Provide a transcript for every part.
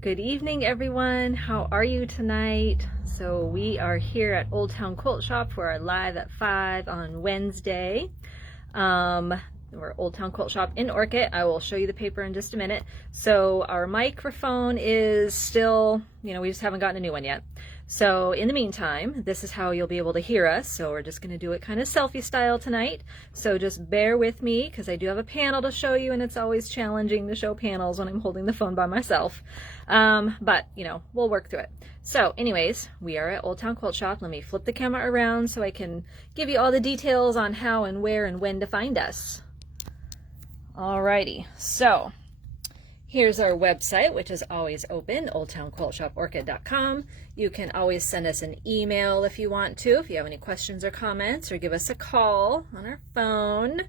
Good evening, everyone. How are you tonight? So we are here at Old Town Quilt Shop. We're live at 5 on Wednesday. We're Old Town Quilt Shop in Orchid. I will show you the paper in just a minute. So our microphone is still, we just haven't gotten a new one yet. So in the meantime, this is how you'll be able to hear us. So we're just going to do it kind of selfie style tonight. So just bear with me because I do have a panel to show you, and it's always challenging to show panels when I'm holding the phone by myself. But we'll work through it. So anyways, we are at Old Town Quilt Shop. Let me flip the camera around so I can give you all the details on how and where and when to find us. Alrighty, so here's our website, which is always open, oldtownquiltshoporchid.com. You can always send us an email if you want to, if you have any questions or comments, or give us a call on our phone.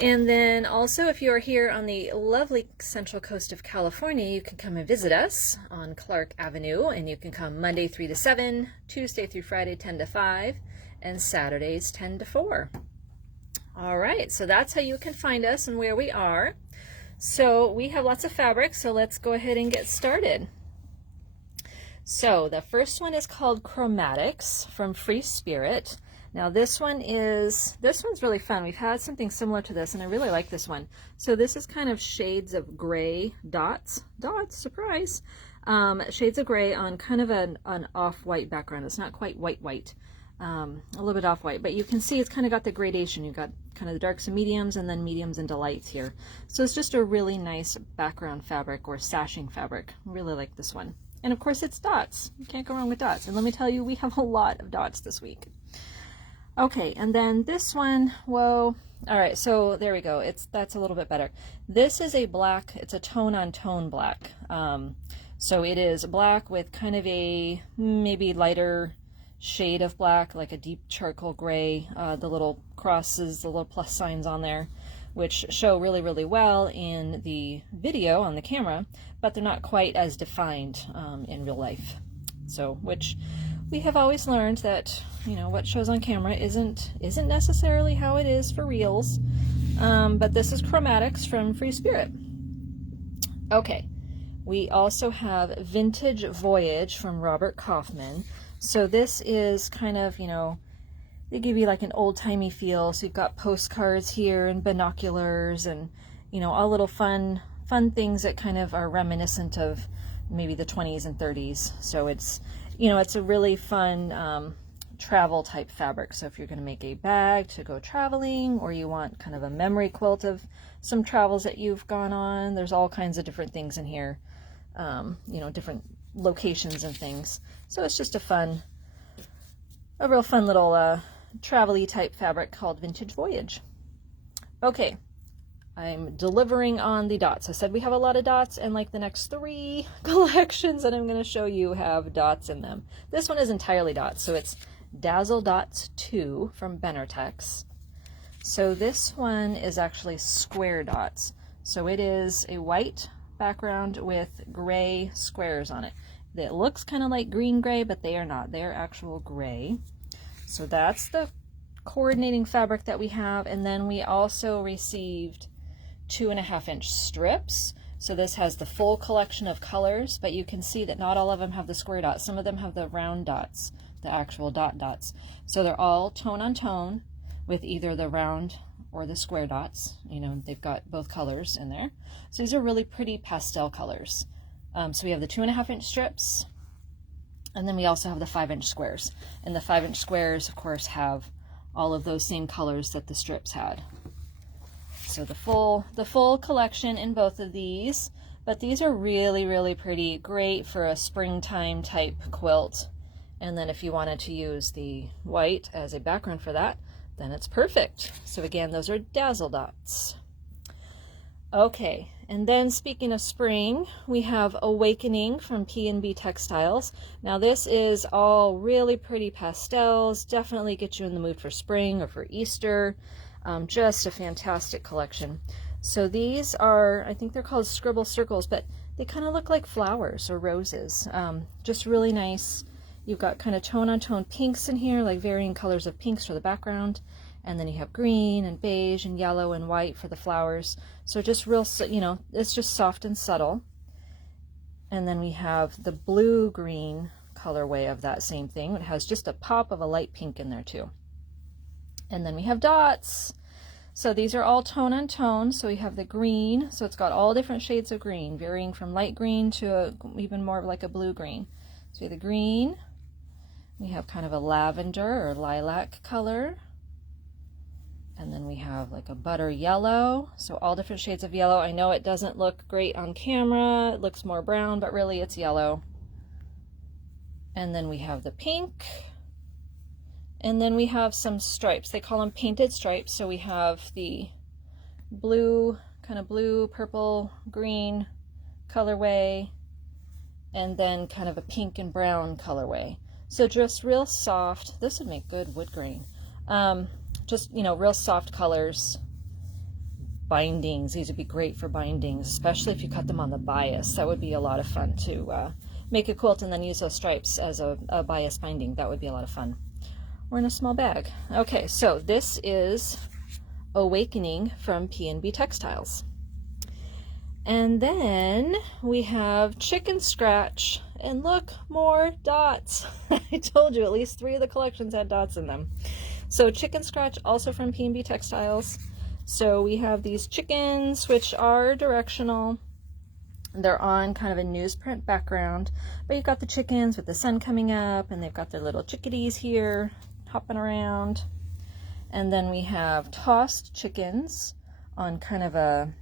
And then also, if you're here on the lovely central coast of California, you can come and visit us on Clark Avenue, and you can come Monday 3 to 7, Tuesday through Friday 10 to 5, and Saturdays 10 to 4. All right, so that's how you can find us and where we are. So we have lots of fabric, so let's go ahead and get started. So the first one is called Chromatics from Free Spirit. Now this one's really fun. We've had something similar to this, and I really like this one. So this is kind of shades of gray dots, surprise, shades of gray on kind of an off-white background. It's not quite white, a little bit off-white, but you can see it's kind of got the gradation. You've got kind of the darks and mediums, and then mediums into lights here. So it's just a really nice background fabric or sashing fabric. I really like this one. And of course it's dots. You can't go wrong with dots. And let me tell you, we have a lot of dots this week. Okay, and then this one, whoa. All right, so there we go. That's a little bit better. This is a black, it's a tone on tone black. So it is black with kind of a maybe lighter shade of black, like a deep charcoal gray, the little crosses, the little plus signs on there, which show really, really well in the video on the camera, but they're not quite as defined in real life. So, which we have always learned that, what shows on camera isn't necessarily how it is for reals. But this is Chromatics from Free Spirit. Okay, we also have Vintage Voyage from Robert Kaufman. So this is kind of, they give you like an old-timey feel. So you've got postcards here and binoculars and, all little fun things that kind of are reminiscent of maybe the 20s and 30s. So it's, it's a really fun travel type fabric. So if you're going to make a bag to go traveling, or you want kind of a memory quilt of some travels that you've gone on, there's all kinds of different things in here, different locations and things. So it's just a real fun little travel-y type fabric called Vintage Voyage. Okay, I'm delivering on the dots. I said we have a lot of dots, and like the next 3 collections that I'm going to show you have dots in them. This one is entirely dots, so it's Dazzle Dots 2 from Benartex. So this one is actually square dots. So it is a white background with gray squares on it. It looks kind of like green gray, but they are not. They are actual gray. So that's the coordinating fabric that we have. And then we also received 2.5-inch strips. So this has the full collection of colors, but you can see that not all of them have the square dots. Some of them have the round dots, the actual dots. So they're all tone on tone with either the round or the square dots. They've got both colors in there. So these are really pretty pastel colors. So we have the 2.5-inch strips, and then we also have the 5-inch squares. And the 5-inch squares, of course, have all of those same colors that the strips had. So the full collection in both of these, but these are really, really pretty, great for a springtime type quilt. And then if you wanted to use the white as a background for that, then it's perfect. So again, those are Dazzle Dots. Okay, and then speaking of spring, we have Awakening from P&B Textiles. Now this is all really pretty pastels, definitely get you in the mood for spring or for Easter. Just a fantastic collection. So these are, I think they're called Scribble Circles, but they kind of look like flowers or roses. Just really nice. You've got kind of tone on tone pinks in here, like varying colors of pinks for the background. And then you have green and beige and yellow and white for the flowers. So just real, it's just soft and subtle. And then we have the blue-green colorway of that same thing. It has just a pop of a light pink in there too. And then we have dots. So these are all tone on tone. So we have the green. So it's got all different shades of green, varying from light green to even more like a blue-green. So we have the green. We have kind of a lavender or lilac color. And then we have like a butter yellow. So all different shades of yellow. I know it doesn't look great on camera. It looks more brown, but really it's yellow. And then we have the pink. And then we have some stripes. They call them painted stripes. So we have the blue, kind of blue, purple, green colorway, and then kind of a pink and brown colorway. So just real soft. This would make good wood grain. Just, you know, real soft colors. Bindings. These would be great for bindings, especially if you cut them on the bias. That would be a lot of fun to make a quilt and then use those stripes as a bias binding. That would be a lot of fun. Or in a small bag. Okay, so this is Awakening from P&B Textiles. And then we have Chicken Scratch. And look, more dots. I told you at least 3 of the collections had dots in them. So Chicken Scratch, also from P&B Textiles. So we have these chickens, which are directional. They're on kind of a newsprint background, but you've got the chickens with the sun coming up, and they've got their little chickadees here hopping around. And then we have tossed chickens on kind of a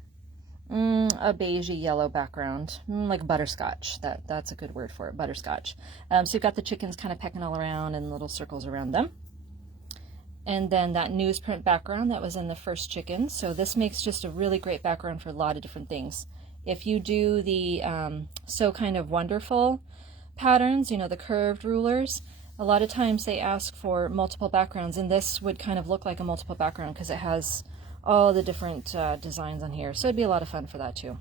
beigey yellow background, like butterscotch. That's a good word for it, butterscotch. So you've got the chickens kind of pecking all around and little circles around them. And then that newsprint background that was in the first chicken. So this makes just a really great background for a lot of different things. If you do the So Kind of Wonderful patterns, you know, the curved rulers, a lot of times they ask for multiple backgrounds, and this would kind of look like a multiple background because it has all the different designs on here. So it'd be a lot of fun for that too.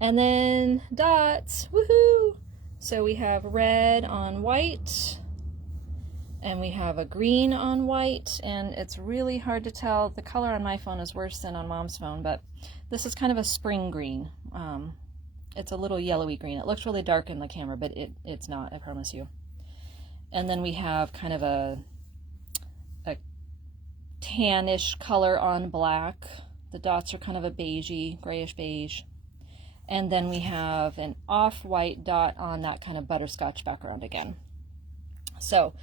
And then dots, woohoo! So we have red on white, and we have a green on white, and it's really hard to tell. The color on my phone is worse than on Mom's phone, but this is kind of a spring green. It's a little yellowy green. It looks really dark in the camera, but it's not, I promise you. And then we have kind of a tannish color on black. The dots are kind of a beigey, grayish beige. And then we have an off-white dot on that kind of butterscotch background again. So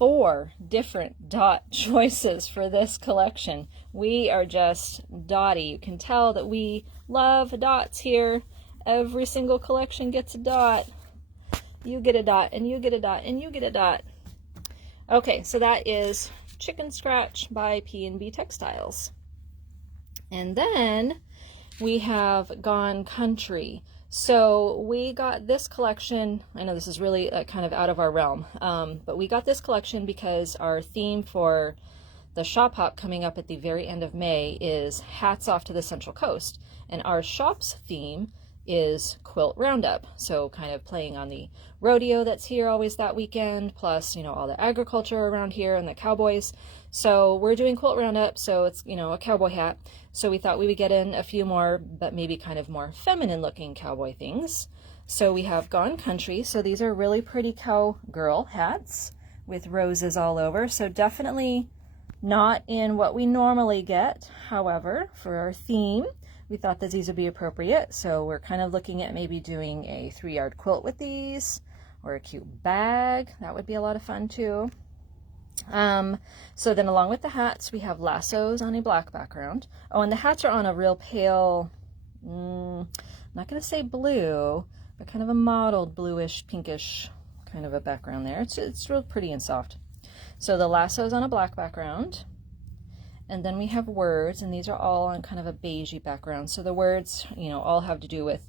4 different dot choices for this collection. We are just dotty. You can tell that we love dots here. Every single collection gets a dot. You get a dot, and you get a dot, and you get a dot. Okay, so that is Chicken Scratch by P&B Textiles. And then we have Gone Country. So we got this collection, I know this is really kind of out of our realm, but we got this collection because our theme for the shop hop coming up at the very end of May is Hats Off to the Central Coast. And our shop's theme is Quilt Roundup. So kind of playing on the rodeo that's here always that weekend, plus, you know, all the agriculture around here and the cowboys. So we're doing Quilt Roundup, so it's, you know, a cowboy hat. So we thought we would get in a few more, but maybe kind of more feminine looking cowboy things. So we have Gone Country. So these are really pretty cowgirl hats with roses all over. So definitely not in what we normally get. However, for our theme, we thought that these would be appropriate. So we're kind of looking at maybe doing a 3-yard quilt with these, or a cute bag. That would be a lot of fun too. So then along with the hats, we have lassos on a black background. Oh, and the hats are on a real pale, I'm not going to say blue, but kind of a mottled bluish, pinkish kind of a background there. It's real pretty and soft. So the lassos on a black background. And then we have words, and these are all on kind of a beigey background. So the words, you know, all have to do with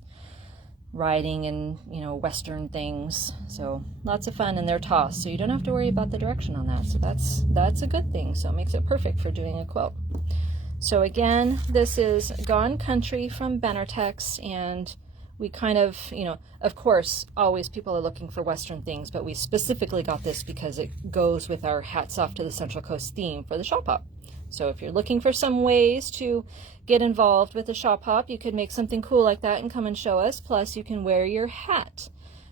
riding and, you know, Western things. So lots of fun, and they're tossed, so you don't have to worry about the direction on that. So that's a good thing. So it makes it perfect for doing a quilt. So again, this is Gone Country from Benartex, and we kind of, you know, of course, always people are looking for Western things, but we specifically got this because it goes with our Hats Off to the Central Coast theme for the shop hop. So if you're looking for some ways to get involved with the shop hop, you could make something cool like that and come and show us. Plus you can wear your hat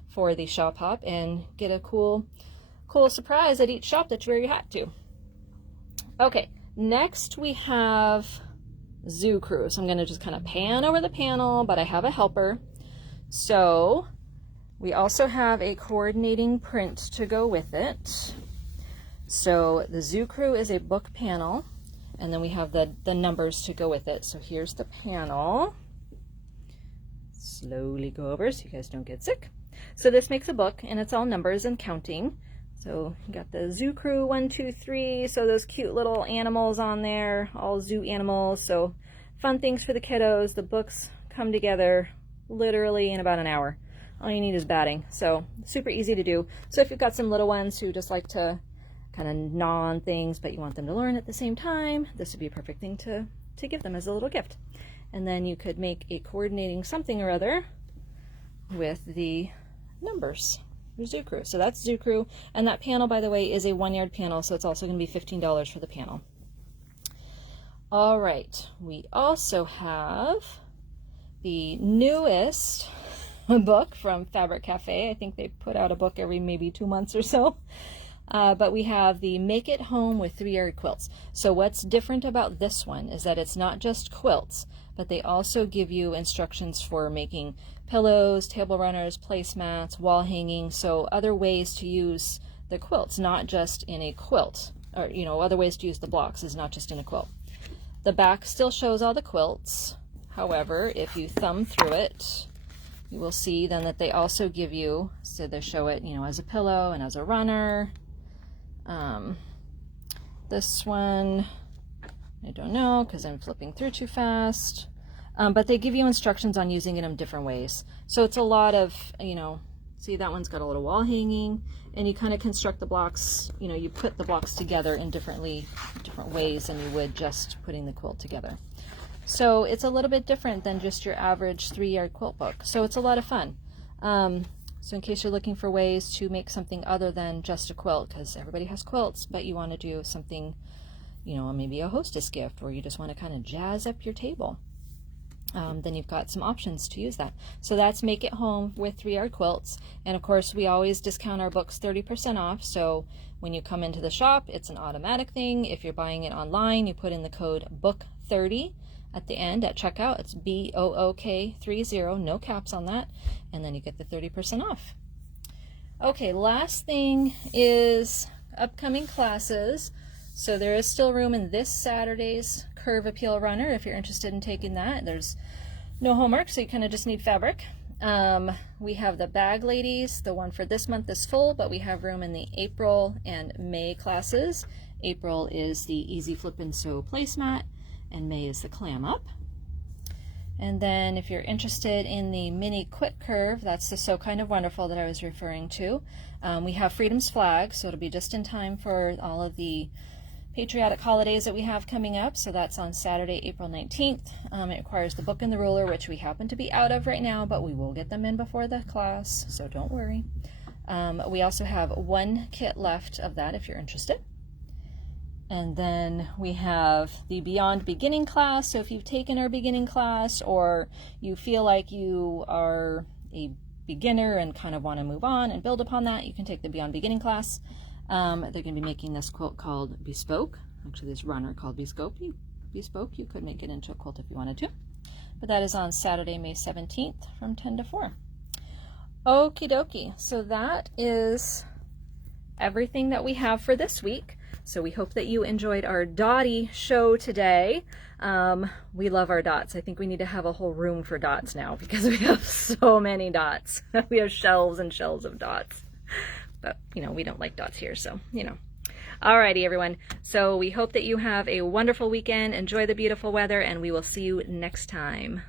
for the shop hop and get a cool surprise at each shop that you wear your hat to. Okay, next we have Zoo Crew. So I'm going to just kind of pan over the panel, but I have a helper. So we also have a coordinating print to go with it. So the Zoo Crew is a book panel, and then we have the numbers to go with it. So here's the panel. Slowly go over so you guys don't get sick. So this makes a book, and it's all numbers and counting. So you got the Zoo Crew 1, 2, 3. So those cute little animals on there, all zoo animals. So fun things for the kiddos. The books come together literally in about an hour. All you need is batting. So super easy to do. So if you've got some little ones who just like to kind of gnaw on things, but you want them to learn at the same time, this would be a perfect thing to give them as a little gift. And then you could make a coordinating something or other with the numbers. Zoo Crew. So that's Zoo Crew. And that panel, by the way, is a 1-yard panel, so it's also going to be $15 for the panel. All right. We also have the newest book from Fabric Cafe. I think they put out a book every maybe 2 months or so. But we have the Make It Home with 3-yard quilts. So what's different about this one is that it's not just quilts, but they also give you instructions for making pillows, table runners, placemats, wall hanging, so other ways to use the quilts, not just in a quilt, or other ways to use the blocks is not just in a quilt. The back still shows all the quilts. However, if you thumb through it, you will see then that they also give you, so they show it, as a pillow and as a runner. This one, I don't know because I'm flipping through too fast. But they give you instructions on using it in different ways. So it's a lot of, see that one's got a little wall hanging, and you kind of construct the blocks, you put the blocks together in different ways than you would just putting the quilt together. So it's a little bit different than just your average 3-yard quilt book. So it's a lot of fun. So in case you're looking for ways to make something other than just a quilt, because everybody has quilts, but you want to do something, maybe a hostess gift, or you just want to kind of jazz up your table. Then you've got some options to use that. So that's Make It Home with 3-yard quilts. And of course, we always discount our books 30% off. So when you come into the shop, it's an automatic thing. If you're buying it online, you put in the code BOOK30 at the end at checkout. It's BOOK30, no caps on that. And then you get the 30% off. Okay, last thing is upcoming classes. So there is still room in this Saturday's Curve Appeal Runner if you're interested in taking that. There's no homework, so you kind of just need fabric. We have the Bag Ladies. The one for this month is full, but we have room in the April and May classes. April is the Easy Flip and Sew placemat, and May is the Clam Up. And then if you're interested in the mini quick curve, that's the So Kind of Wonderful that I was referring to. We have Freedom's Flag, so it'll be just in time for all of the patriotic holidays that we have coming up. So that's on Saturday, April 19th. It requires the book and the ruler, which we happen to be out of right now, but we will get them in before the class, so don't worry. We also have one kit left of that if you're interested. And then we have the Beyond Beginning class. So if you've taken our beginning class, or you feel like you are a beginner and kind of want to move on and build upon that, you can take the Beyond Beginning class. They're going to be making this quilt called Bespoke. Actually, this runner called Bespoke. You could make it into a quilt if you wanted to. But that is on Saturday, May 17th from 10 to 4. Okie dokie. So that is everything that we have for this week. So we hope that you enjoyed our dotty show today. We love our dots. I think we need to have a whole room for dots now because we have so many dots. We have shelves and shelves of dots. But, we don't like dots here, so, Alrighty, everyone. So we hope that you have a wonderful weekend. Enjoy the beautiful weather, and we will see you next time.